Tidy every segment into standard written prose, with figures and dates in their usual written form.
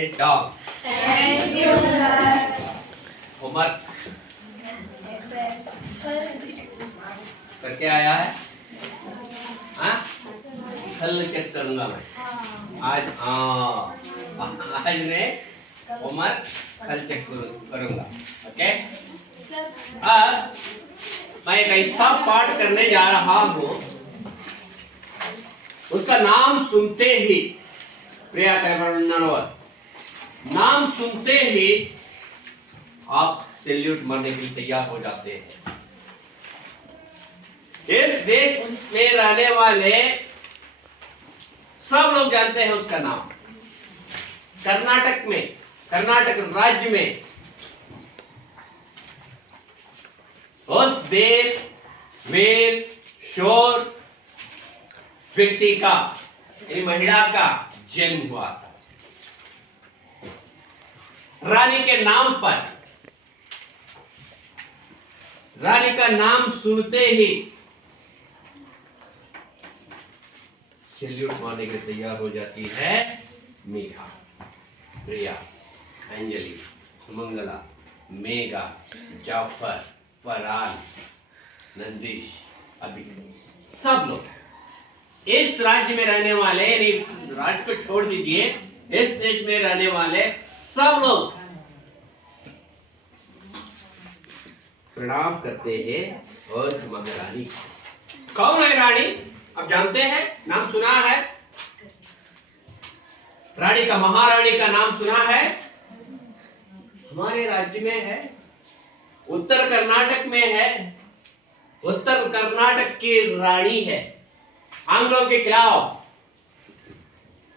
Sit down. Thank you, sir. Homework करके आया है? हाँ? कल चेक करूंगा मैं। आज आज मैं होमवर्क कल चेक करूंगा। ओके? अब मैं एक ऐसा पाठ करने जा रहा हूँ, उसका नाम सुनते ही प्रिया कैमरामैन, नाम सुनते ही आप सैल्यूट मारने के लिए तैयार हो जाते हैं। इस देश में रहने वाले सब लोग जानते हैं उसका नाम। कर्नाटक राज्य में उस देव वीर शूर व्यक्ति का, यानी महिला का जन्म हुआ था। रानी के नाम पर, रानी का नाम सुनते ही सैल्यूट मारने के लिए तैयार हो जाती है मीठा, प्रिया, अंजलि, सुमंगला, मेघा, जाफर, फरहान, नंदिश, अभी सब लोग इस राज्य में रहने वाले, इस राज्य को छोड़ दीजिए, इस देश में रहने वाले सब लोग प्रणाम करते हैं। और महारानी, कौन है रानी? आप जानते हैं, नाम सुना है रानी का, महारानी का नाम सुना है। हमारे राज्य में है, उत्तर कर्नाटक में है। उत्तर कर्नाटक की रानी है, आंग्लों के खिलाफ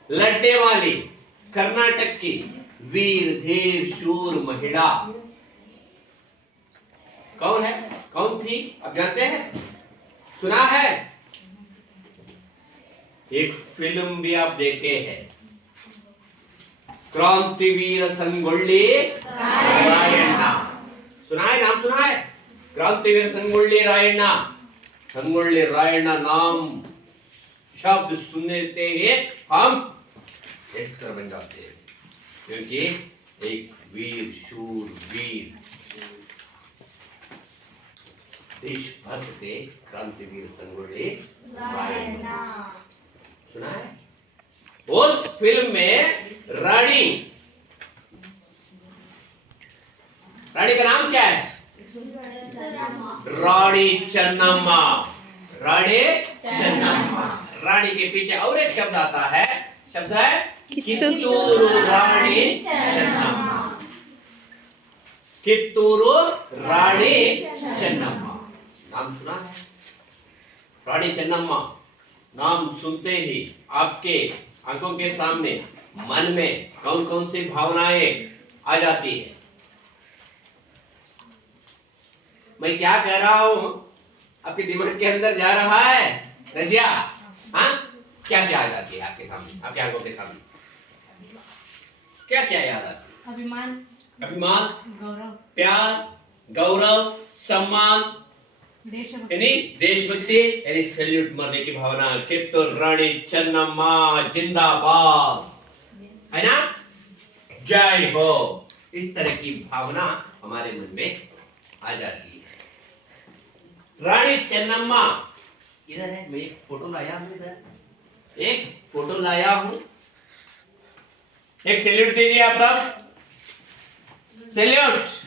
लड़ने वाली कर्नाटक की वीर धीर शूर महिला कौन है? कौन थी? आप जानते हैं, सुना है? एक फिल्म भी आप देखे हैं, क्रांतिवीर संगोल्ली रायण्णा। सुना है, नाम सुना है? क्रांतिवीर संगोल्ली रायण्णा। संगोल्ली रायण्णा नाम शब्द सुनते ही हम एक्सर बन जाते हैं, क्योंकि एक वीर शूर वीर देशभक्त के क्रांतिवीर संगोल्ली रायण्णा। सुना है? उस फिल्म में रानी का नाम क्या है? रानी चन्नम्मा। रानी चन्नम्मा। रानी के पीछे और एक शब्द आता है, शब्द है कित्तूरू रानी चन्नम्मा। कित्तूरू रानी चन्नम्मा, नाम सुना है? रानी चन्नम्मा नाम सुनते ही आपके आंखों के सामने, मन में कौन कौन सी भावनाएं आ जाती है? मैं क्या कह रहा हूं, आपके दिमाग के अंदर जा रहा है रजिया? हाँ, क्या क्या आ जाती है आपके सामने, आपकी आंखों के सामने? क्या क्या याद आता है? अभिमान, गौरव, प्यार, गौरव, सम्मान, यानी देशभक्ति, यानी सैल्यूट मारने की भावना। कित्तूर रानी चन्नम्मा जिंदाबाद, है ना? जय हो, इस तरह की भावना हमारे मन में आ जाती है। रानी चन्नम्मा इधर है, मैं एक फोटो लाया हूं, इधर एक फोटो लाया हूं। एक सैल्यूट दीजिए आप सब, सैल्यूट।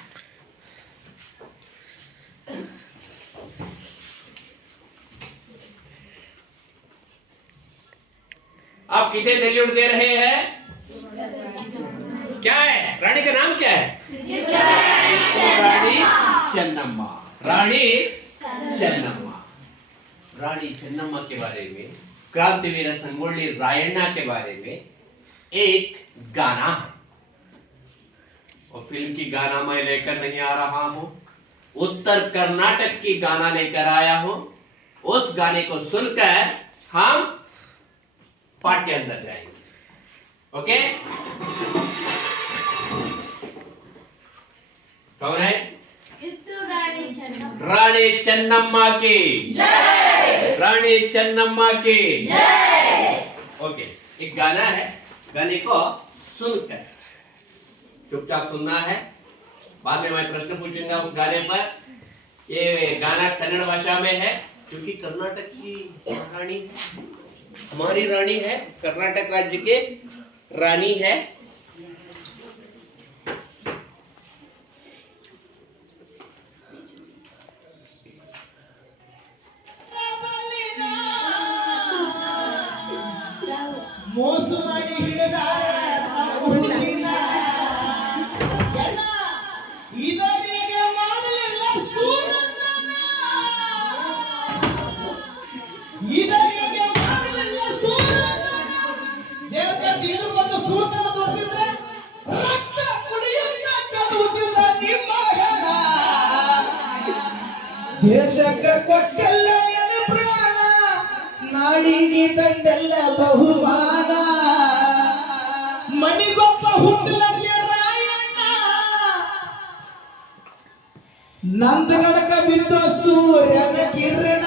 आप किसे सैल्यूट दे रहे हैं? क्या है? रानी का नाम क्या है? रानी चन्नम्मा। रानी चन्नम्मा। रानी चन्नम्मा के बारे में, क्रांतिवीर संगोल्ली रायण्णा के बारे में एक गाना है, और फिल्म की गाना मैं लेकर नहीं आ रहा हूं, उत्तर कर्नाटक की गाना लेकर आया हूं। उस गाने को सुनकर हम पाठ के अंदर जाएंगे। ओके? कौन है? रानी चन्नम्मा की जय। रानी चन्नम्मा की जय। ओके, एक गाना है, गाने को सुनकर चुपचाप सुनना है। बाद में मैं प्रश्न पूछूंगा उस गाने पर। ये गाना कन्नड़ भाषा में है, क्योंकि कर्नाटक की रानी है, हमारी रानी है, कर्नाटक राज्य के रानी है। ಮೋಸ ಮಾಡಿ ಹಿಡಿದಾರ ಹುಡುಗಿನ ಎಣ್ಣ ಇದರಿಗೆ ಮಾಡಲಿಲ್ಲ ಸೂರಣ್ಣನ ಇದರಿಗೆ ಮಾಡಲಿಲ್ಲ ಸೂರಣ್ಣನ ದೇವಕ್ಕೆ ಇದ್ರ ಬಂದು ಸೂರ್ತನ ತೋರಿಸಿದ್ರೆ ರಕ್ತ ಕುಡಿಯನ್ನ ಕಳುವುದಿಲ್ಲ ನಿಮ್ಮ ಹೆಣ ದೇಶಕ್ಕೆ ಕೊಟ್ಟೆಲ್ಲ ನಿನ್ನ ಪ್ರಾಣ ನಾಡಿಗೆ ತಂದೆಲ್ಲ ಬಹುಮಾನ ಮನಿಗೊಬ್ಬ ಹುಟ್ಟಲಂತೆ ರಾಯಣ್ಣ ನಂದಗಡಕ ಬಿದ್ದ ಸೂರ್ಯನ ಕಿರಣ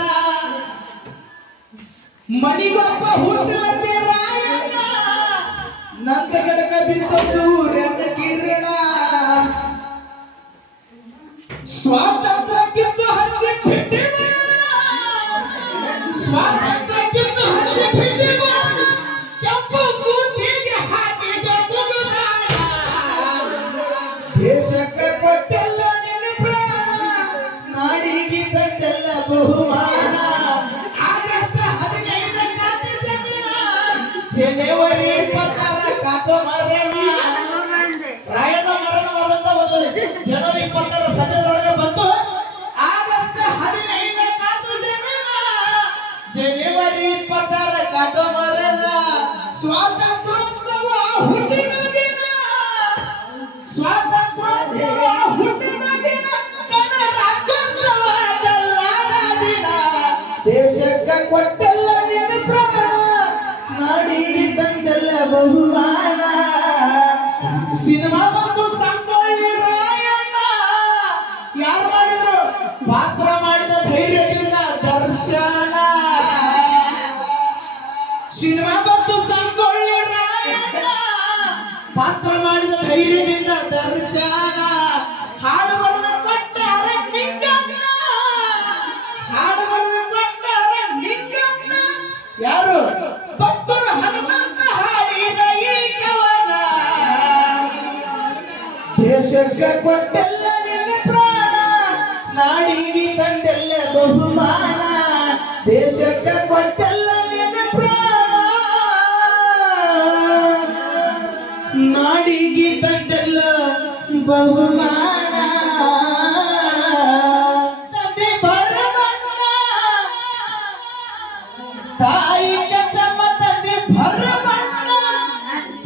ಮನಿಗೊಬ್ಬ ಹುಟ್ಟಲಂತೆ ರಾಯಣ್ಣ ನಂದಗಡಕ ಬಿದ್ದ ಸೂರ್ಯನ ಕಿರಣ ಸ್ವಾತಂತ್ರ್ಯ ಕಿತ್ತು ಹಚ್ಚಿ ಬಿಟ್ಟಿ ಸ್ವಾತಂತ್ರ್ಯ ಕಿತ್ತು ಹಚ್ಚಿ ಬಿಟ್ಟಿ ಕೆಂಪು ಕೂತಿಗೆ ಹಾಕಿದ ಮುಗುದಾಡ ದೇಶಕ್ಕೆ ಕೊಟ್ಟೆಲ್ಲ ನಿನ್ನ ಪ್ರಾಣ ನಾಡಿಗೆ ತಂದೆಲ್ಲ ಬಹುಮಾನ ಆಗಸ್ಟ್ 15 ಕಾತು ಜಗಳ ಜನವರಿ 26 ಕಾತು ಮರಣ ರಾಯಣ್ಣ ಮರಣವಾದಂತ ಒಂದು ಜನವರಿ 26 ಸದ್ಯದೊಳಗೆ ಬಂತು ಆಗಸ್ಟ್ 15 ಕಾತು ಜಗಳ ಜನವರಿ 26 ಕಾತು ಮರಣ ಸ್ವಾತಂತ್ರ್ಯೋತ್ಸವ ಹುಟ್ಟಿದ ದಿನ ಸ್ವಾತಂತ್ರ್ಯೋತ್ಸವ ಹುಟ್ಟಿದ ದಿನ ಕನ್ನಡ ರಾಜ್ಯೋತ್ಸವ ಕಲ್ಲಾದ ದಿನ ದೇಶಕ್ಕೆ ಕೊಟ್ಟೆಲ್ಲ ನಿನ್ನ ಪ್ರಾಣ ನಾಡಿಗೆ ತಂದೆಲ್ಲ ಬಹುಮಾನ ಸಿನಿಮಾ ಬಂದು ಸಂಗೊಳ್ಳಿ ರಾಯಣ್ಣ ಯಾರು ಮಾಡಿದ್ರು ಪಾತ್ರ ಮಾಡಿದ ಧೈರ್ಯದಿಂದ ದರ್ಶನ ಸಿನಿಮಾ ಬಂದು ಸಂಗೊಳ್ಳಿ ರಾಯಣ್ಣ ಪಾತ್ರ ಮಾಡಿದ ಧೈರ್ಯದಿಂದ ದರ್ಶನ ಹಾಡು ಬರೆದ ಕೊಟ್ಟಾರ ನಿಂಗಣ್ಣ ಹಾಡು ಬರೆದ ಕೊಟ್ಟಾರ ನಿಂಗಣ್ಣ ಯಾರು ಭಕ್ತರು ಹನುಮಂತ ಹಾಡಿದ ಈ ಕವನ ದೇಶಕ್ಕೆ ಕೊಟ್ಟೆಲ್ಲ ನಿನ್ನ ಪ್ರಾಣ ನಾಡಿಗೆ ತಂದೆಲ್ಲ ಬಹುಮಾನ ದೇಶಕ್ಕೆ ಕೊಟ್ಟೆಲ್ಲ ನಿನ್ನ ಪ್ರಾಣ ನಾಡಿಗೆ ತಂದೆಲ್ಲ ಬಹುಮಾನ ತಂದೆ ಭರಮಣ್ಣ ತಾಯಿ ಕೆಚ್ಚಮ್ಮ ತಂದೆ ಭರಮಣ್ಣ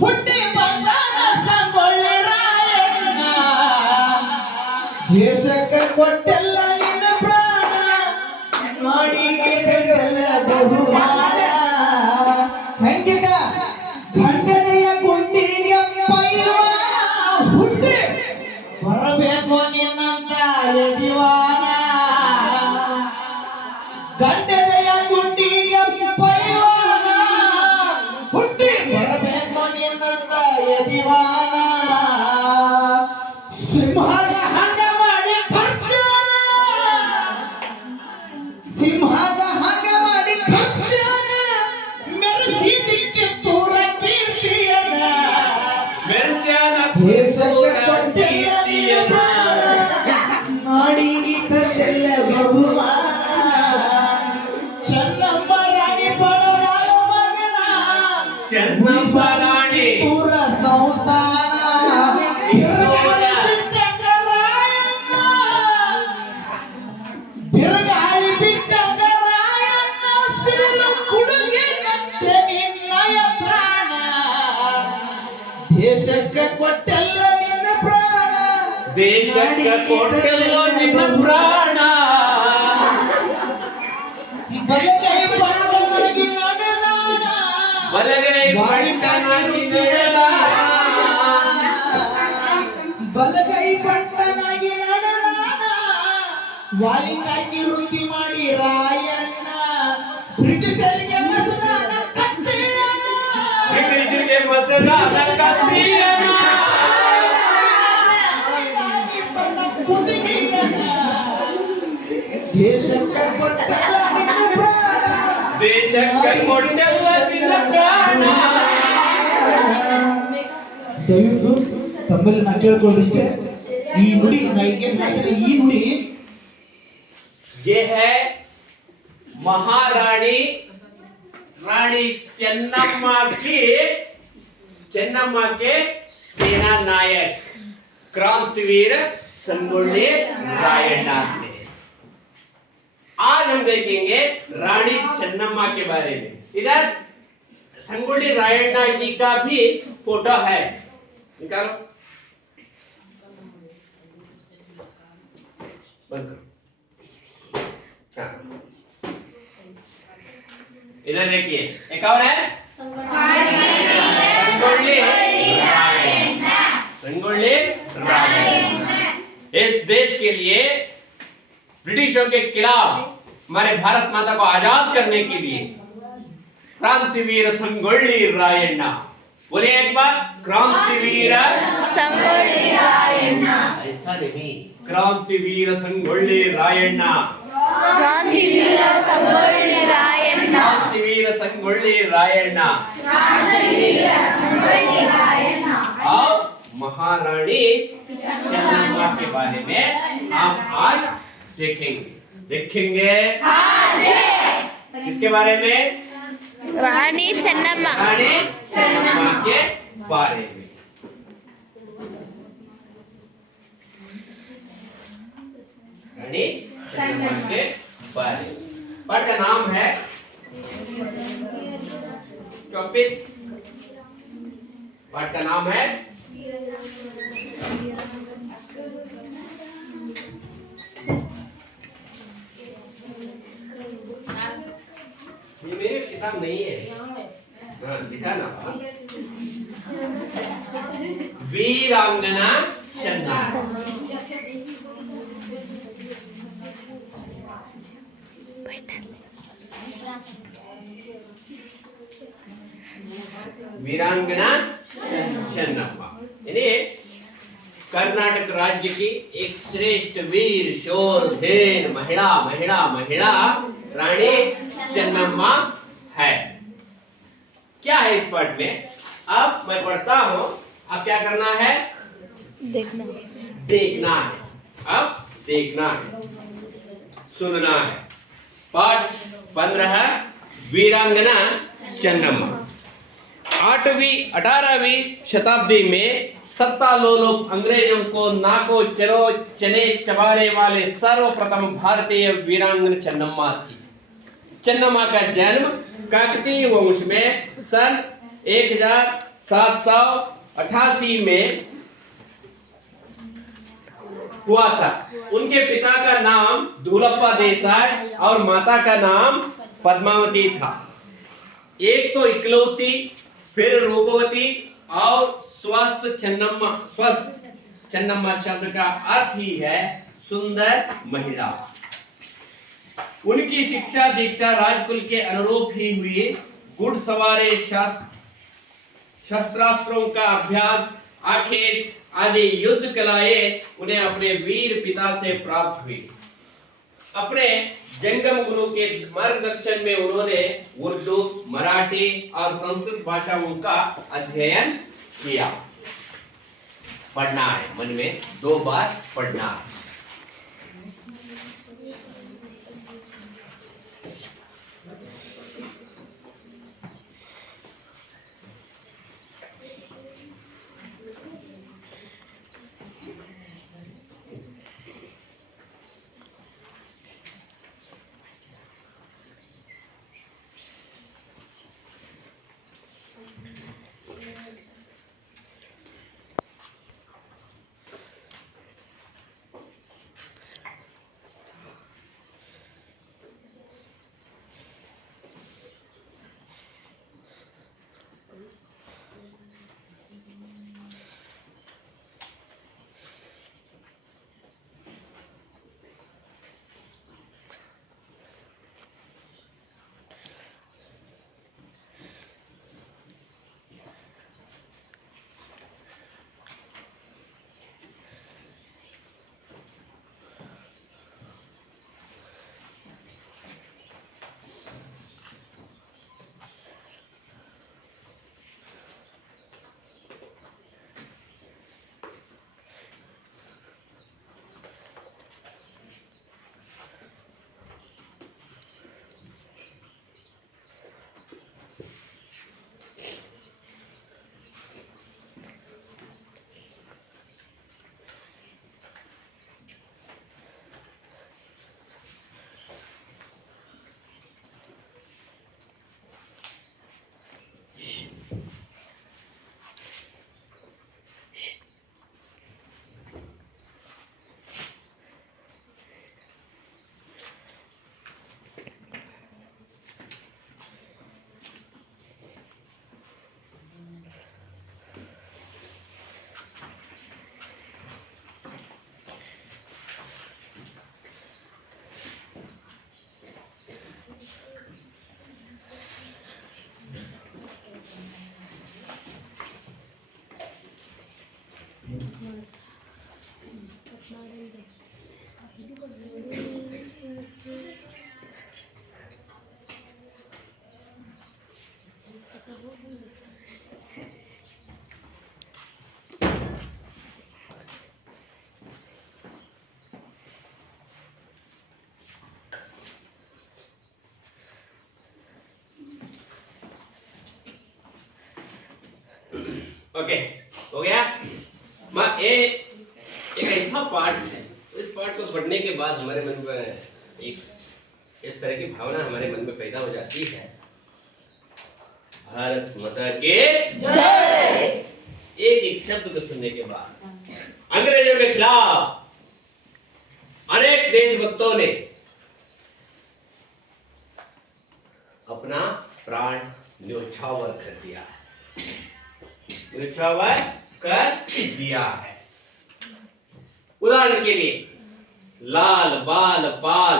ಹುಟ್ಟಿ ಬಂದಾನ ಸಂಗೊಳ್ಳಿ ರಾಯಣ್ಣ ದೇಶಕ್ಕೆ ಕೊಟ್ಟೆಲ್ಲ ನಿನ್ನ ಪ್ರಾಣ ನಾಡಿಗೆ ತಂದೆಲ್ಲ ಬಹುಮಾನ ಹೆಂಗಿಟ ಖಂಡನೆಯ ಗುಂಡಿಗೆ ಪೈಲ್ವಾನ ಹುಟ್ಟಿ ಬರಬೇಕು ನಿನ್ನಂತ ಯದಿವಾನ ಗಂಡನೆಯ ಗುಂಡಿಗೆ ಪೈಲ್ವಾನ ಹುಟ್ಟಿ ಬರಬೇಕು ನಿನ್ನಂತ ಯದಿವಾನ ಸಿಂಹದ ಹಂಗ ಮಾಡಿ ಖರ್ಚನ ಸಿಂಹದ ಹಂಗ ಮಾಡಿ ಖರ್ಚನ ಮೆರೆಸಿದಿಕ್ಕೆ ತೂರ ಕೀರ್ತಿಯನ ಮೆರೆಸ್ಯಾನ ದೇಶಕ್ಕೆ ಕೊಟ್ಟೆಲ್ಲ ನಿನ್ನ ಪ್ರಾಣ ನಾಡಿಗೆ ತಂದೆಲ್ಲ ಬಹುಮಾನ ಚೆನ್ನಮ್ಮ ರಾಣಿ ಬಡರಾಳ ಮಗನ ಚೆನ್ನಮ್ಮ ರಾಣಿ ತೂರ ಸಂಸ್ಥಾನ ಬಿರುಗಾಳಿ ಬಿಟ್ಟಂಗ ರಾಯಣ್ಣ ಬಿರುಗಾಳಿ ಬಿಟ್ಟಂಗ ರಾಯಣ್ಣ ಸಿಡಿಲು ಕುಡುಗೆ ಕಟ್ಟೆ ನಿನ್ನಯ ಪ್ರಾಣ ದೇಶಕ್ಕೆ ಕೊಟ್ಟೆಲ್ಲ ನಿನ್ನ ಪ್ರಾಣ ದೇಶಕ್ಕೆ ಕೊಟ್ಟೆಲ್ಲ ನಿನ್ನ ಪ್ರಾಣ ಬಲಗೈ ಪಟ್ಟನಾಗಿ ನಡೆದಾನ ಬಲಗೈ ಪಟ್ಟನಾಗಿ ನಡೆದಾನ ಬಲಗೈ ಪಟ್ಟನಾಗಿ ನಡೆದಾನ ವಾಲಿಕಾಗಿ ವೃತ್ತಿ ಮಾಡಿ ರಾಯಣ್ಣ ಬ್ರಿಟಿಷರಿಗೆ ಮಸದಾನ ಕತ್ತಿಯನ ಬ್ರಿಟಿಷರಿಗೆ ಮಸದಾನ ಕತ್ತಿಯನ ದೇಶಕ್ಕೆ ಕೊಟ್ಟಲ್ಲ ನಿನ್ನ ಪ್ರಾಣ ದೇಶಕ್ಕೆ ಕೊಟ್ಟಲ್ಲ ನಿನ್ನ ಪ್ರಾಣ. ದಯವಿಟ್ಟು ತಮ್ಮಲ್ಲಿ ನಾ ಕೇಳ್ಕೊಳ್ಳೋದಿಷ್ಟೇ, ಈ ನುಡಿ ನಾ ಈಗ ಹೇಳ್ತಾರೆ, ಈ ನುಡಿ ये है महारानी रानी चेन्नम्मा के सेना नायक क्रांतिवीर संगोली रायण्ण थे। आज हम देखेंगे रानी चेन्नम्मा के बारे में। इधर संगोली रायण्ण जी का भी फोटो है, निकालो बंद करो। इधर देखिए, एक और है संगोली रायण्ण। इस देश के लिए ब्रिटिशों के खिलाफ हमारे भारत माता को आजाद करने के लिए क्रांतिवीर संगोली रायण्ण। बोलिए एक बार, क्रांतिवीर संगोली रायण्ण। ऐसा नहीं, क्रांतिवीर संगोली रायण्ण। क्रांतिवीर संगोली रायण्ण। क्रांतिवीर संगोली रायण्ण। क्रांतिवीर संगोली रायण्ण। और महारानी चेन्नम्मा के बारे में हम आज देखेंगे। किसके बारे में? रानी चेन्नम्मा। रानी चेन्नम्मा के बारे में। रानी चेन्नम्मा के बारे में। पाठ का नाम है 24। पाठ का नाम है ये मेरी किताब नहीं है, हाँ दिखा ना। वीरांगना चेन्नम्मा। वीरांगना चेन्नम्मा यानी कर्नाटक राज्य की एक श्रेष्ठ वीर शूरधीर महिला रानी चेन्नम्मा है। क्या है इस पाठ में? अब मैं पढ़ता हूँ, अब क्या करना है? देखना है। अब देखना है, सुनना है। पाठ 15 वीरांगना चेन्नम्मा। 18वीं शताब्दी में सत्तालोलुप अंग्रेजों को नाको चने चबाने वाले सर्वप्रथम भारतीय वीरांगना चेन्नम्मा थी। चेन्नम्मा का जन्म काकतीय वंश में सन 1788 में हुआ था। उनके पिता का नाम धूलप्पा देसाई और माता का नाम पद्मावती था। एक तो इकलौती, फिर रूपवती और स्वस्थ चेन्नम्मा शब्द का अर्थ ही है सुंदर महिला। उनकी शिक्षा दीक्षा राजकुल के अनुरूप ही हुई। घुड़सवारी, शस्त्रास्त्रों का अभ्यास, आखेट आदि युद्ध कलाएं उन्हें अपने वीर पिता से प्राप्त हुई। अपने जंगम गुरु के मार्गदर्शन में उन्होंने उर्दू, मराठी और संस्कृत भाषाओं का अध्ययन किया। पढ़ना है, मन में 2 बार पढ़ना है। ओके, हो गया। एक ऐसा पार्ट है, इस पार्ट को पढ़ने के बाद हमारे मन में एक इस तरह की भावना हमारे मन में पैदा हो जाती है, भारत माता के जय। एक एक शब्द को सुनने के बाद अंग्रेजों के खिलाफ अनेक देशभक्तों ने अपना प्राण न्योछावर कर दिया है, न्योछावर कर दिया है। उदाहरण के लिए लाल बाल पाल,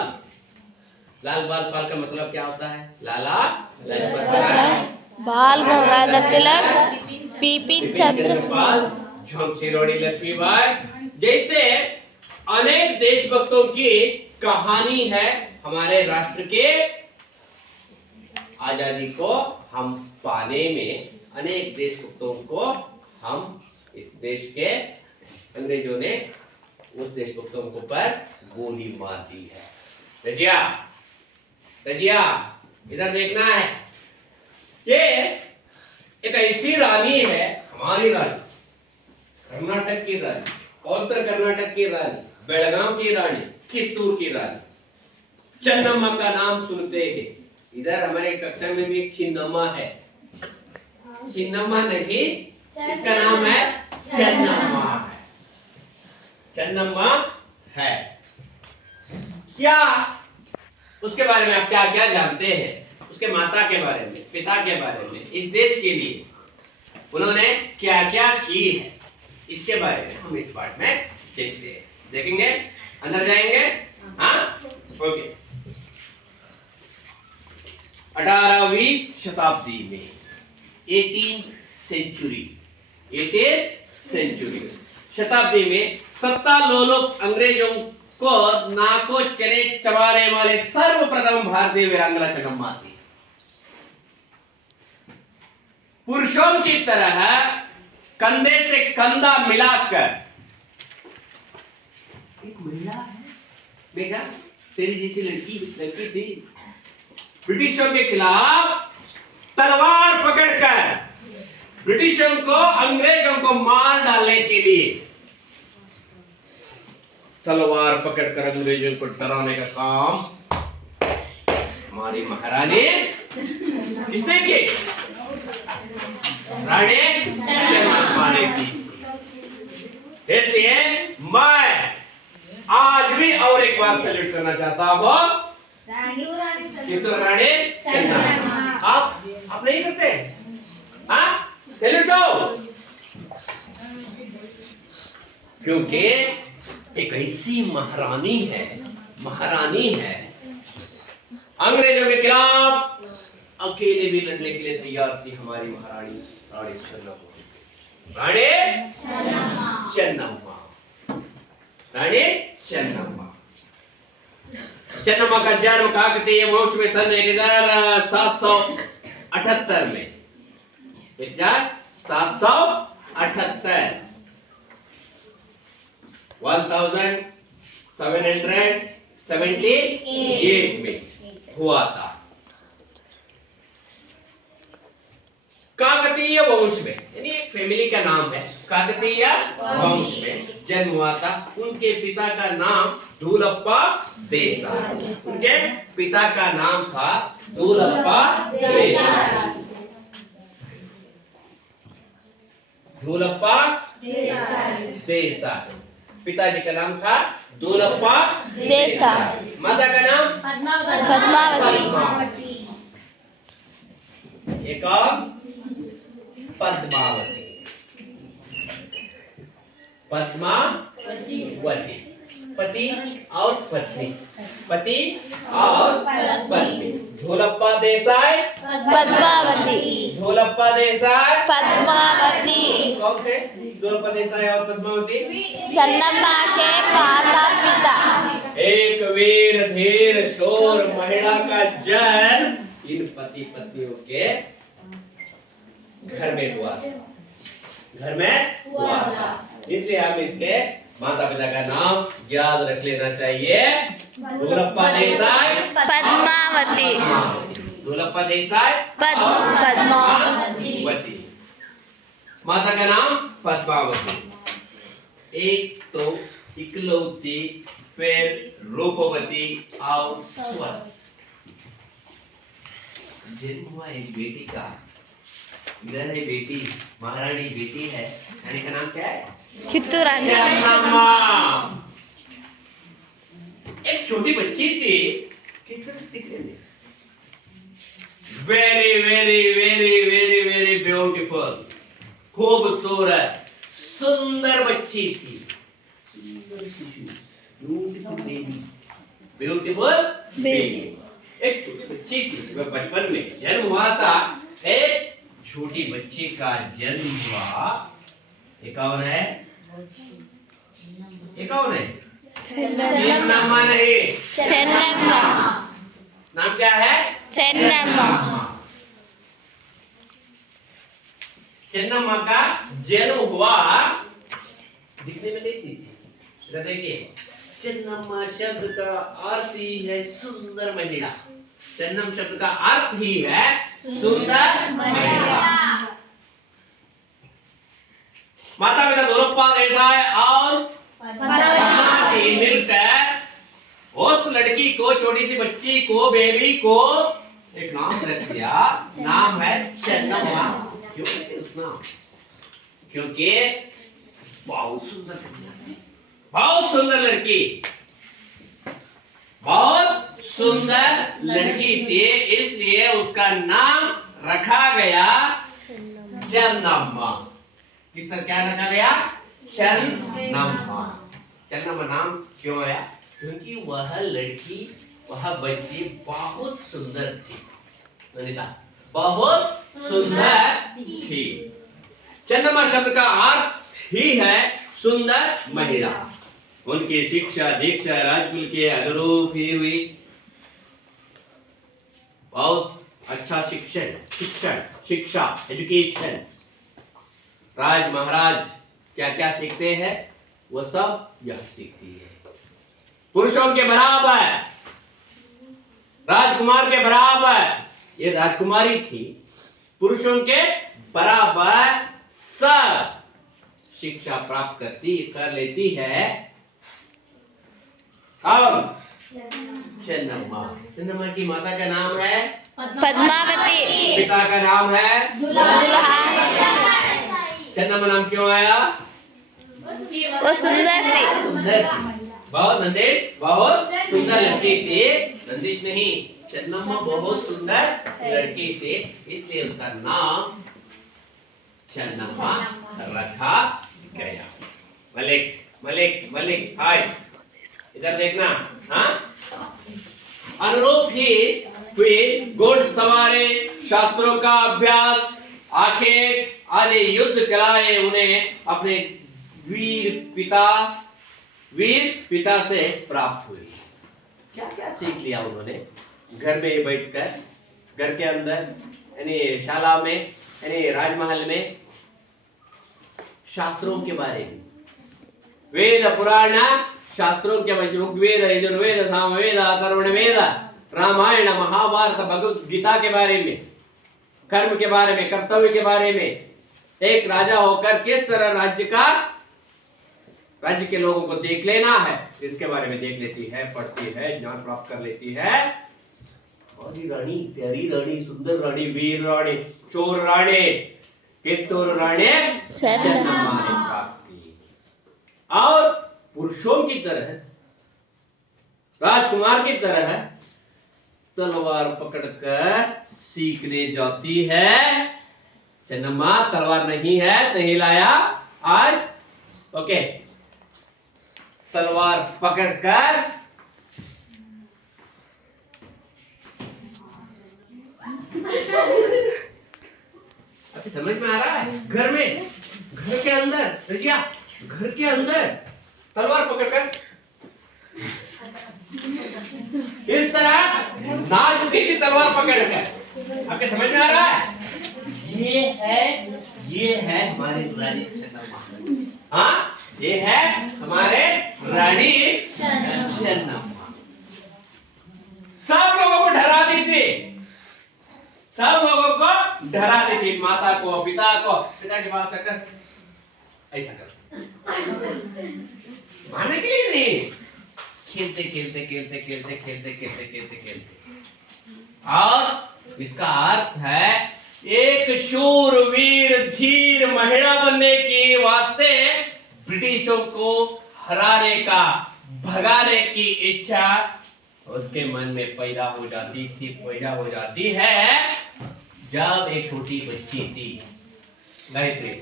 लाल बाल पाल का मतलब क्या होता है? लाला लाजपत राय, बाल गंगाधर तिलक, बिपिन चंद्र पाल, झांसी रानी लक्ष्मीबाई जैसे अनेक देशभक्तों की कहानी है। हमारे राष्ट्र के आजादी को हम पाने में अनेक देशभक्तों को हम इस देश के अंग्रेजों ने उस देशभक्तों के ऊपर गोली मार दी है। रजिया रजिया इधर देखना है, ये एक ऐसी रानी है, हमारी रानी, कर्नाटक की रानी, उत्तर कर्नाटक की रानी, बेलगाम की रानी, कित्तूर की रानी, चन्नम्मा का नाम सुनते हैं। इधर हमारे कक्षा में भी एक छिन्नम्मा है, छिन्नम्मा नहीं, इसका नाम है चन्नम्मा है, चन्नम्मा है। क्या उसके बारे में आप क्या क्या जानते हैं? उसके माता के बारे में, पिता के बारे में, इस देश के लिए उन्होंने क्या क्या की है, इसके बारे में हम इस पार्ट में देखते हैं, देखेंगे। अंदर जाएंगे, हाँ ओके। 18वीं शताब्दी में 18th सेंचुरी शताब्दी में सत्ता लोलुप अंग्रेजों को नाको चने चबाने वाले सर्वप्रथम भारतीय वीरांगना चन्नम्मा थी। पुरुषों की तरह कंधे से कंधा मिलाकर एक महिला है, देखा तेरी जैसी लड़की थी, ब्रिटिशों के खिलाफ तलवार पकड़कर ब्रिटिशों को, अंग्रेजों को मार डालने के लिए तलवार पकड़कर अंग्रेजों को डराने का काम हमारी महारानी किसने की? रानी चन्नम्मा ने की। इसलिए मैं आज भी और एक बार सैल्यूट करना चाहता हूँ कित्तूर रानी चन्नम्मा। आप नहीं करते? हाँ सैल्यूट दो, क्योंकि एक ऐसी महारानी है, महारानी है, अंग्रेजों के खिलाफ अकेले भी लड़ने के लिए तैयार थी हमारी महारानी रानी चन्नम्मा, रानी चन्नम्मा, रानी चन्नम्मा। चन्नम्मा का जन्म काकतीय वंश में सन 1778 में, 1778 1778 में हुआ था। काकतीय वंश में, यानी एक फैमिली का नाम है, काकतीय वंश में जन्म हुआ था। उनके पिता का नाम धूलप्पा देसाई, उनके पिता का नाम था धूलप्पा देसाई, धूलप्पा देसाई। पिताजी का नाम था धूलप्पा देसाई, माता का नाम पद्मावती, एक और पद्मावती, पद्मावती, पति और पत्नी, पति और पत्नी। धूलप्पा देसाई पद्मावती, धूलप्पा देसाई पद्मावती। कौन थे धूलप्पा देसाई और पद्मावती? चन्नम्मा के माता पिता। एक वीर धीर शूर महिला का जन्म इन पति पत्नियों के घर में हुआ, घर में हुआ था। इसलिए हम इसके माता पिता का नाम याद रख लेना चाहिए, धूलप्पा देसाई, पद्मावती, धूलप्पा देसाई, पद्मावती। माता का नाम पद्मावती। एक तो इकलौती, फिर रूपवती और स्वस्थ। जन्म हुआ एक बेटी का, इधर है बेटी, महारानी बेटी है। रानी का नाम क्या है? कित्तूर रानी। चन्नम्मा। एक छोटी बच्ची थी, किस तरह दिखने में? Very very very very very beautiful, खूबसूरत, सुंदर बच्ची थी। सुंदर शिशु, ब्यूटीफुल बेबी, ब्यूटीफुल बेबी। एक छोटी बच्ची थी, वह बचपन में जन्म हुआ था। एक छोटी बच्ची का जन्म हुआ। ये कौन है? ये कौन है? चन्नम्मा नहीं, चन्नम्मा। नाम क्या है? चन्नम्मा। चन्नम्मा का जन्म हुआ। दिखने में कैसी थी? देखिए, चन्नम्मा शब्द का अर्थ ही है सुंदर महिला। चन्नम शब्द का अर्थ ही है सुंदर महिला। माता पिता दोनों पास ऐसा है और पद्मावती मिलकर उस लड़की को, छोटी सी बच्ची को, बेबी को एक नाम रख दिया। नाम है चन्नम्मा। क्यों रखे उस नाम? क्योंकि बहुत सुंदर, बहुत सुंदर लड़की, बहुत सुंदर लड़की थी, इसलिए उसका नाम रखा गया चन्नम्मा। किस तरह क्या रखा गया? चन्नम्मा। चन्नम्मा नाम क्यों आया? क्योंकि वह लड़की, वह बच्ची बहुत सुंदर थी। ननिता, बहुत सुंदर थी। चन्नम्मा शब्द का अर्थ ही है सुंदर महिला। उनकी शिक्षा दीक्षा राजकुल के अनुरूप ही हुई। बहुत अच्छा शिक्षा एजुकेशन। राज महाराज क्या क्या सीखते हैं, वो सब यह सीखती है। पुरुषों के बराबर, राजकुमार के बराबर, ये राजकुमारी थी। पुरुषों के बराबर सब शिक्षा प्राप्त कर लेती है। अब चन्नम्मा। चन्नम्मा की माता का नाम है पद्मावती। पिता का नाम है दुल्हा। चन्नम्मा नाम क्यों आया? वो सुंदर थी। सुंदर थी। बहुत नंदेश बहुत सुंदर लड़की थी। नंदेश नहीं, चन्नम्मा बहुत सुंदर लड़की थी, इसलिए उसका नाम चन्नम्मा रखा गया। मलिक हाय, इधर देखना। हाँ, अनुरूप ही हुई घुड़सवारी, शास्त्रों का अभ्यास, आखेट आदि युद्ध कलाएं उन्हें अपने वीर पिता से प्राप्त हुई। क्या क्या सीख लिया उन्होंने घर में बैठकर, घर के अंदर, यानी शाला में, यानी राजमहल में, शास्त्रों के बारे में, वेद पुराण शास्त्रों के बारे में, ऋग्वेद, यजुर्वेद, सामवेद, अथर्वण वेद, रामायण, महाभारत, भगवत गीता के बारे में, कर्म के बारे में, कर्तव्य के बारे में, एक राजा होकर किस तरह राज्य के लोगों को देख लेना है, इसके बारे में देख लेती है, पढ़ती है, ज्ञान प्राप्त कर लेती है। और रानी, प्यारी रानी, सुंदर रानी, वीर रानी, चोर रानी, कित्तूर रानी चन्नम्मा ने प्राप्त की। और पुरुषों की तरह, राजकुमार की तरह तलवार पकड़कर सीखने जाती है। चन्नम्मा तलवार नहीं है, नहीं लाया आज, ओके। तलवार पकड़कर अभी समझ में आ रहा है? घर में, घर के अंदर, रजिया, घर के अंदर तलवार पकड़कर इस तरह नाच चुकी थी तलवार पकड़कर। आपके समझ में आ रहा है? ये है हमारी रानी चन्नम्मा। हाँ, ये है हमारे रानी चन्नम्मा। सब लोगों को डराती थी, सब लोगों को डराती थी। फिर माता को, पिता के पास आकर ऐसा कर, मारने के लिए नहीं, खेलते खेलते खेलते खेलते खेलते खेलते खेलते खेलते। और इसका अर्थ है एक शूरवीर धीर महिला बनने के वास्ते ब्रिटिशों को हराने का, भगाने की इच्छा उसके मन में पैदा हो जाती है जब एक छोटी बच्ची थी गायत्री।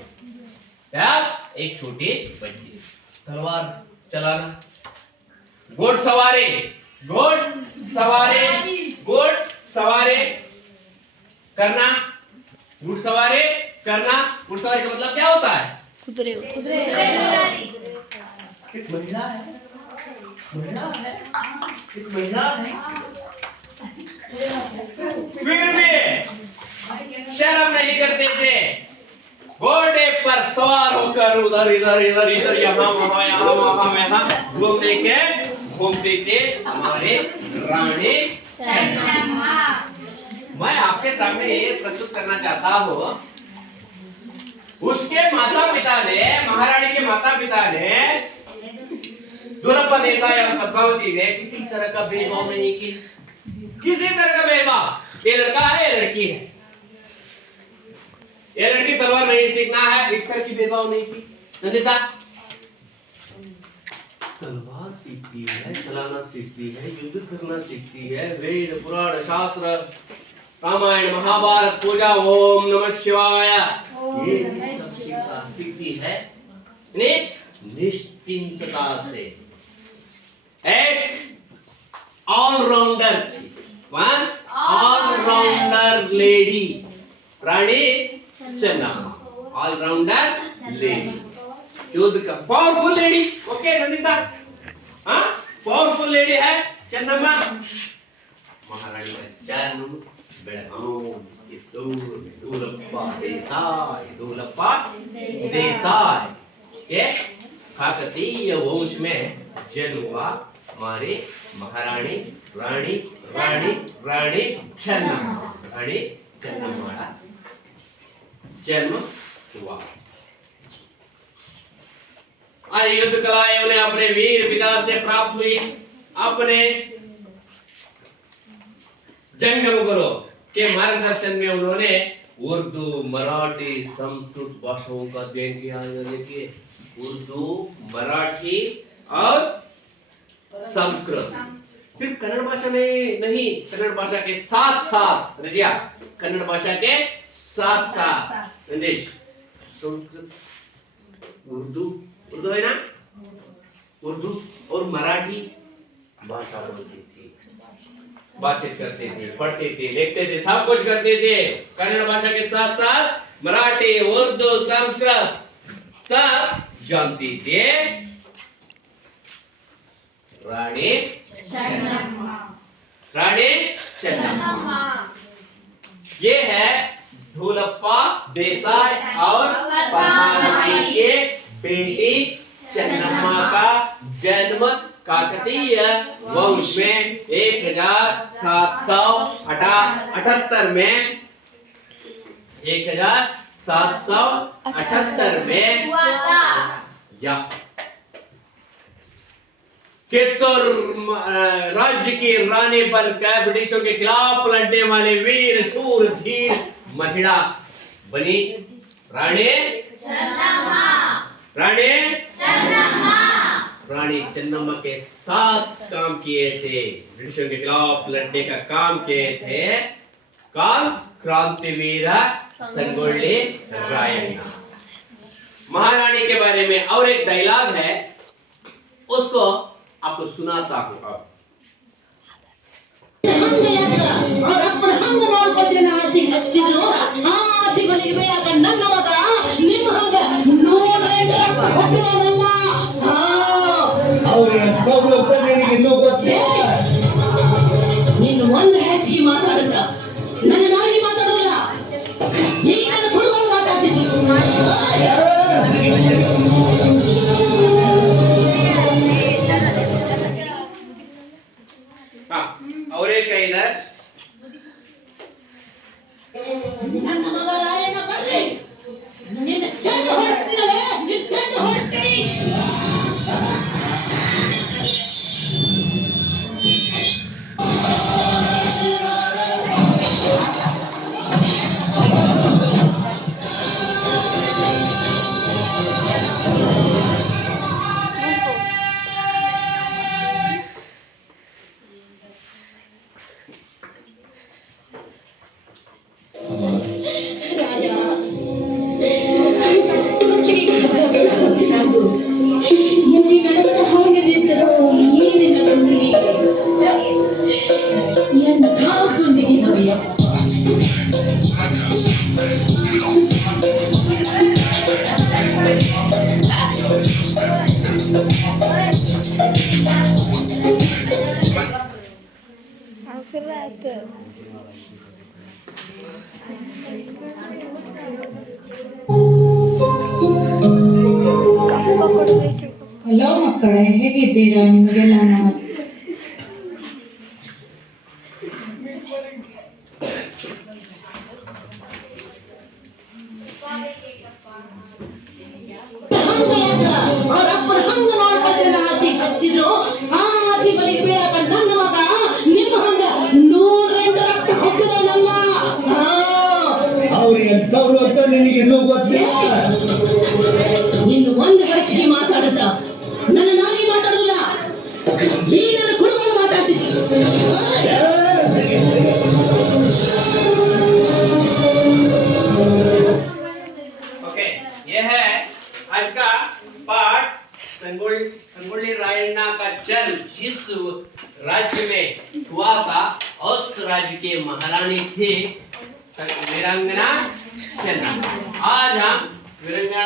जब एक छोटी बच्ची तलवार चलाना, घुड़सवारी करना, घुड़सवारी का मतलब क्या होता है? कुतरे एक महिला है फिर भी शर्म नहीं करते थे, घोड़े पर सवार होकर उधर इधर इधर इधर यहाँ वहाँ घूमते थे हमारे रानी चन्नम्मा। मैं आपके सामने ये प्रस्तुत करना चाहता हूँ, उसके माता पिता ने, महारानी के माता पिता ने दुर्लभ देसाई और पद्मावती ने किसी तरह का भेदभाव नहीं किया, किसी तरह का भेदभाव। ये लड़का है, ये लड़की है, ये लड़की तलवार नहीं सीखना है, इस तरह की भेदभाव नहीं की। नंदिता तलवार सीखती है, चलाना सीखती है, युद्ध करना सीखती है, वेद पुराण शास्त्र रामायण महाभारत पूजा ओम नमः शिवाय ये सब सीखती है निश्चिंतता से। एक ऑलराउंडर थी, वन ऑलराउंडर लेडी रानी चन्नम्मा, ऑलराउंडर लेडी, युद्ध का पावरफुल लेडी। ओके नंदिता, हाँ पावरफुल लेडी है चन्नम्मा। महारानी का जन्म बेळगाव दूलप्पा देसाई के काकतीय वंश में जन्म हुआ। हमारी महारानी रानी चन्नम्मा का जन्म हुआ। आज युद्ध कलाएं उन्हें अपने वीर पिता से प्राप्त हुई। अपने जंगम गुरु के मार्गदर्शन में उन्होंने उर्दू, मराठी, संस्कृत भाषाओं का अध्ययन किया। देखिए उर्दू, मराठी और संस्कृत, सिर्फ कन्नड़ भाषा नहीं, कन्नड़ भाषा के साथ साथ रजिया, कन्नड़ भाषा के साथ साथ संदेश संस्कृत, उर्दू है ना, उर्दू और मराठी भाषा बोलती थी, बातचीत करते थे, पढ़ते थे, लिखते थे, सब कुछ करते थे। कन्नड़ भाषा के साथ साथ मराठी, उर्दू, संस्कृत सब जानती थे रानी चन्नम्मा। ये है धूलप्पा देसाई और पद्मावती के बेटी चन्नम्मा का जन्म काकतीय वंश में 1778 में 1778 में या चित्तौर राज्य की रानी बनकर ब्रिटिशों के खिलाफ लड़ने वाले वीर शूर धीर महिला बनी रानी चन्नम्मा के साथ काम किए थे, ब्रिटिशों के खिलाफ लड़ने का काम किए थे। कौन? क्रांतिवीर संगोल्ली रायण्ण। महारानी के बारे में और एक डायलॉग है, उसको आपको सुनाता हूं। और अपन हंग नोड पतिನ ಆಸಿ ಹಚ್ಚಿದ್ರು ಆ ಆಸಿ ಬಲಿಗೆ ಬೇಕ ನನ್ನ ಮಗ ನಿಮ್ಮ ಹಂಗ ನೋಡ್ರೇಂದ್ರ ಹೊಟ್ಟೆನಲ್ಲ ಅವ್ರೆ ತಗೊಳ್ಳೋ ನಿನಗೆ ಇನ್ನೂ ಗೊತ್ತಿಲ್ಲ. ನೀನು ಒಂದು ಹೆಚ್ಚಿ ಮಾತಾಡಿದ್ರ ನನ್ನ ನಾಯಿ ಮಾತಾಡಲ್ಲ, ಈ ನನ್ನ ಹುಡುಗ ಮಾತಾಡ್ತಿದ್ರು. और एक कहीं ನನ್ನ ಮಗ ರಾಯಣ್ಣ ಹಲೋ ಮಕ್ಕಳೇ, ಹೇಗಿದ್ದೀರಾ? ನಿಮಗೆಲ್ಲ ಅವ್ರ ಅಪ್ಪನ ಹಂಗ ನೋಡ್ಕೊತಿನ ಆಸಿ ಹಚ್ಚಿದ್ರು. ಆ ಆಸಿ ಬಲಿಗೆ ಬೇಕ ನನ್ನ ಮಗ ನಿಮ್ಮ ಹಂಗ 108 ರಕ್ತ ಕೊಟ್ಟಿದಾನಲ್ಲ. ಅವ್ರು ಎಂಥವ್ರು ಅಂತ ನಿನಗೆ ಇನ್ನೂ ಗೊತ್ತಿಲ್ಲ. ಇನ್ನು ಒಂದು ಹೆಚ್ಚಿಗೆ ಮಾತಾಡಿದ್ರ ನನ್ನ ನಾಗಿ ಮಾತಾಡಲ್ಲ, ಈ ನನ್ನ ಕುಟುಂಬ ಮಾತಾಡ್ತೀನಿ. ओके, ये है आज का पाठ। संगोली रायण्णा का जन्म जिस राज्य में हुआ था उस राज्य के महारानी थे वीरांगना चन्नम्मा। आज हम वीरांगना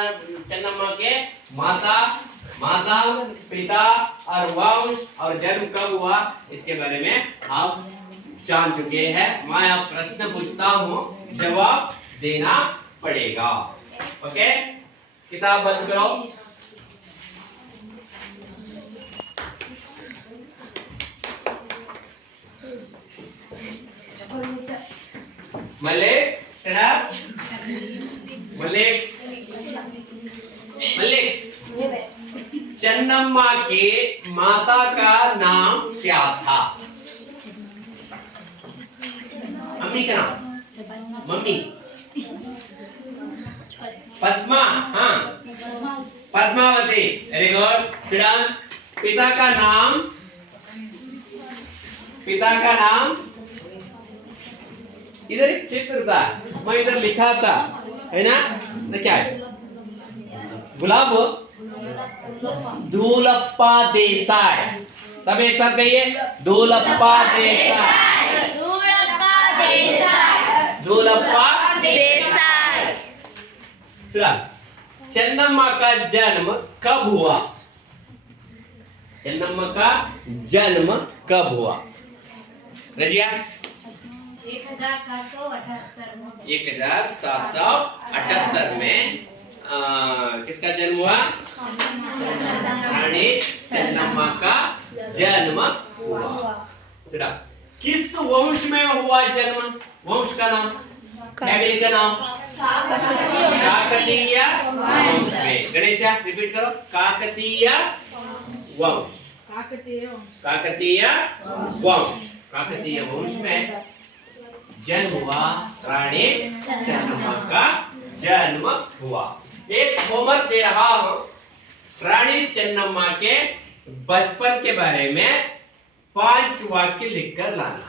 चन्नम्मा के माता पिता और वंश और जन्म कब हुआ इसके बारे में आप जान चुके हैं। मैं अब प्रश्न पूछता हूँ, जवाब देना पड़ेगा। ओके, किताब बंद करो। मलिक, मलिक, चन्नम्मा के माता का नाम क्या था? मम्मी का नाम? मम्मी पद्मा, हाँ Padmavati, very good, sit down. पिता का नाम इधर एक चित्र था, मैं इधर लिखा था, है ना? क्या है? गुलाब दूलप्पा देसाई। सब एक साथ कहिए, दूलप्पा देसाई। दूलप्पा देसाई। चला, चन्नम्मा का जन्म कब हुआ? चन्नम्मा का जन्म कब हुआ? रजिया 1778 में किसका जन्म हुआ? रानी चन्नम्मा का जन्म हुआ। चला, किस वंश में हुआ जन्म? वंश का नाम, फैमिली का नाम? काकतीय वंश में। गणेशा रिपीट करो, काकतीय वंश। काकतीय वंश में जन्म हुआ, रानी चन्नम्मा का जन्म हुआ। एक होमवर्क दे रहा हूं, रानी चन्नम्मा के बचपन के बारे में 5 वाक्य लिखकर लाना।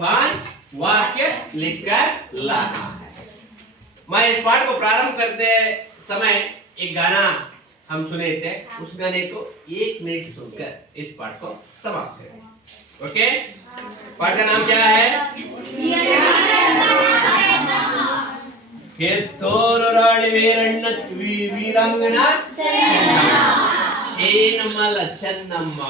5 वाक्य लिखकर लाना है। मैं इस पाठ को प्रारंभ करते समय एक गाना हम सुने थे, उस गाने को 1 मिनट सुनकर इस पाठ को समाप्त करें। ओके, पाठ का नाम क्या है? ಕಿತ್ತೂರು ರಾಣಿ ವೀರಾಂಗನಾ ಚೇನಮಲ ಚೆನ್ನಮ್ಮ.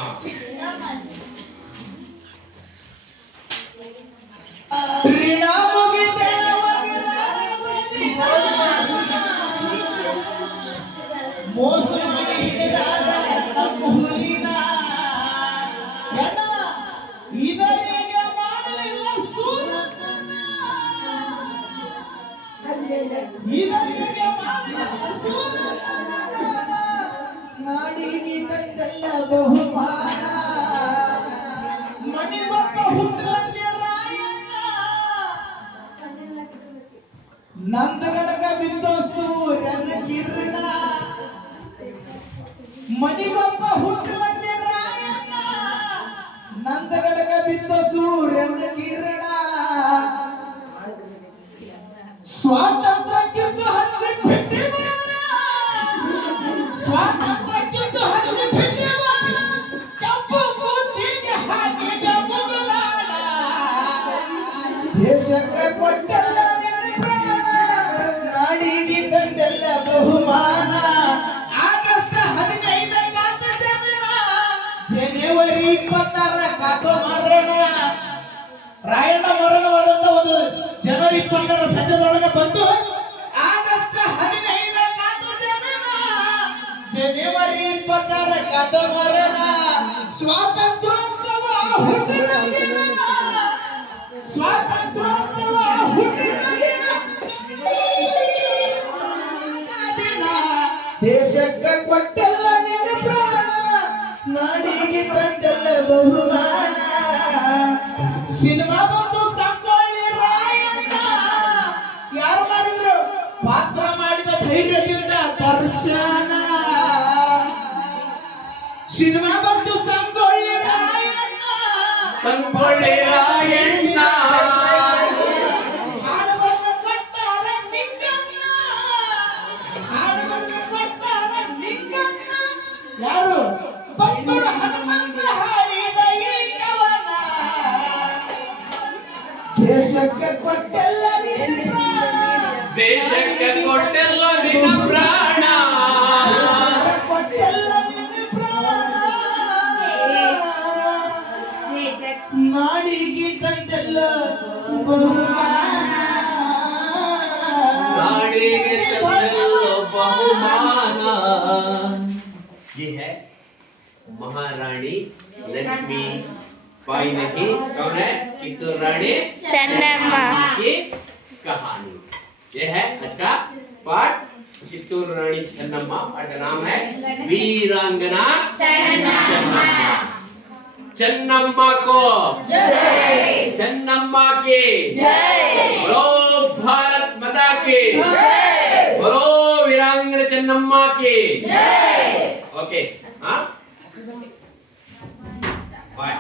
ನಾಡಿಗೆ ತಂದೆಲ್ಲ ಬಹುಮಾನ ಮನೆಗೊಬ್ಬ ಹುಟ್ಟಲಂತೆ ರಾಯಣ್ಣ ನಂದಗಡಗ ಬಿದ್ದೋ ಸೂರ್ಯನ ಕಿರಣ ಮನೆಗೊಬ್ಬ ಹುಟ್ಟಲಂತೆ ರಾಯಣ್ಣ ನಂದಗಡಗ ಬಿದ್ದೋ ಸೂರ್ಯನ ಕಿರಣ ಸ್ವಾತಂತ್ರ್ಯ ಕಿಚ್ಚು ಹಚ್ಚಿ ಬಿಟ್ಟಿ ಬಾಣ ಸ್ವಾತಂತ್ರ್ಯ ಕಿಚ್ಚು ಹಚ್ಚಿ ಬಿಟ್ಟಿ ಬಾಣ ಕಪ್ಪು ಬೂದಿಗೆ ಹಾಕಿದ ಮುಗುಲಾಡ ದೇಶಕ್ಕೆ ಕೊಟ್ಟಲ್ಲ ನಿನ್ನ ಪ್ರಾಣ ನಾಡಿಗೆ ತಂದೆಲ್ಲ ಬಹುಮಾನ ಆಗಸ್ಟ್ 15 ಕಾತ ಜನನ ಜನವರಿ 26 ಕಾತು ಮರಣ ರಾಯಣ್ಣ ಮರಣವಾದಂತ ಒಂದು ಜನವರಿ 20 ಸಂಜೆದೊಳಗೆ ಬಂದು ದೇಶಕ್ಕೆ ಕೊಟ್ಟೆಲ್ಲ ನಿನ್ನ ಪ್ರಾಣ ನಾಡಿಗೆ ತಂದೆಲ್ಲ ಬಹುಮಾನ ಸಿನಿಮಾ ಬಂದು ಸಂಗೊಳ್ಳಿ ರಾಯಣ್ಣ ಯಾರು ಮಾಡಿದ್ರು ಪಾತ್ರ ಮಾಡಿದ ಧೈರ್ಯದಿಂದ ದರ್ಶನ ಸಿನಿಮಾ ಬಂದು ಸಂಗೊಳ್ಳಿ ರಾಯಣ್ಣ ಸಂಗೊಳ್ಳಿ ರಾಯಣ್ಣ ಹಾಡು ಬರೆದು ಕೊಟ್ಟಾರ ನಿಂಗಣ್ಣ ಹಾಡು ಬರೆದು ಕೊಟ್ಟಾರ ನಿಂಗಣ್ಣ ಯಾರು ಭಕ್ತರು ಹನುಮಂತ ಹಾಡಿದ ಈ ಕವನ ದೇಶಕ್ಕೆ ಕೊಟ್ಟೆಲ್ಲ ನಿನ್ನ ಪ್ರಾಣ ದೇಶಕ್ಕೆ ಕೊಟ್ಟೆಲ್ಲ ನಿನ್ನ ಪ್ರಾಣ ದೇಶಕ್ಕೆ ಕೊಟ್ಟೆಲ್ಲ ನಿನ್ನ ಪ್ರಾಣ ನಾಡಿಗೆ ತಂದೆಲ್ಲ ಬಹುಮಾನ नाड़ी के तमिल बहुमान। ये है महारानी लक्ष्मी बाई नहीं, कौन है? कित्तूर रानी ಚೆನ್ನಮ್ಮ की कहानी। ये है आज का पाठ कित्तूर रानी चन्नम्मा। पाठ का नाम है वीरांगना चन्नम्मा। चन्नम्मा को जय, चन्नम्मा की ಜೈ बोलो भारत माता की जय, बोलो वीरांगना चन्नम्मा की जय। ओके, हाँ, बाय।